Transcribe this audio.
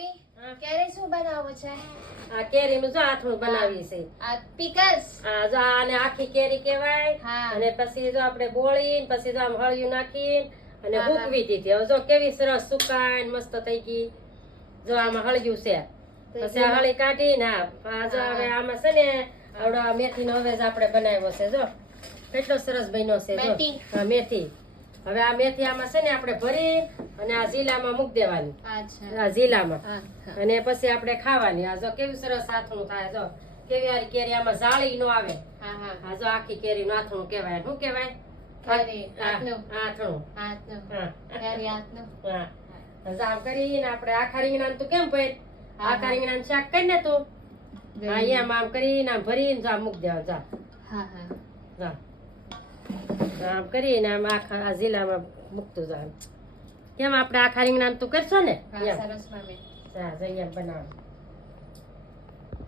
Mummy ક્યારે શું બનાવવું છે? આ કેરીનું જો આથણું બનાવી છે. આ પિકલ્સ. આ જો આને આખી કેરી કહેવાય. હા. અને પછી જો આપણે બોળીને પછી જો આમ હળિયું નાખીને અને હા, હૂકવી દીધી. હવે જો કેવી સરસ સુકાઈને મસ્ત થઈ ગઈ. જો આમાં હળિયું છે. પછી આ હળી કાઢીને આ જો હવે આમાં છે ને આવડો મેથીનો હવે જ આપણે બનાવ્યો છે. જો કેટલો સરસ બન્યો છે. જો હા મેથી. હવે આ મેથી આમાં છે ને આપણે ભરી અને આ ઝીલામાં મૂકી દેવાની. અચ્છા. આ ઝીલામાં અને પછી આપણે ખાવાની. આ જો કેવું સરસ આથણું થાય. જો કેવી આ કેરી આમાં જાળી નો આવે. હા હા. આ જો આખી કેરી નું આથણું કહેવાય. શું કહેવાય? કેરી આથણું. આથણું. હા કેરી આથણું. હા. આમ કરીને આપણે આખા રીંગણાનું તું કેમ ભાઈ આખા રીંગણાનું શાક કરી ને તું હા એમ આમ કરીને આમ ભરીને જા મૂકી દેવા જા. હા હા. જા આમ કરીને આમ આખા આ ઝીલામાં મૂકતું જા. કેમ આપણે આખા રીંગણાનું તું કરશો ને એમ. સરસ મમ્મી. જા જઈએ બનાવ.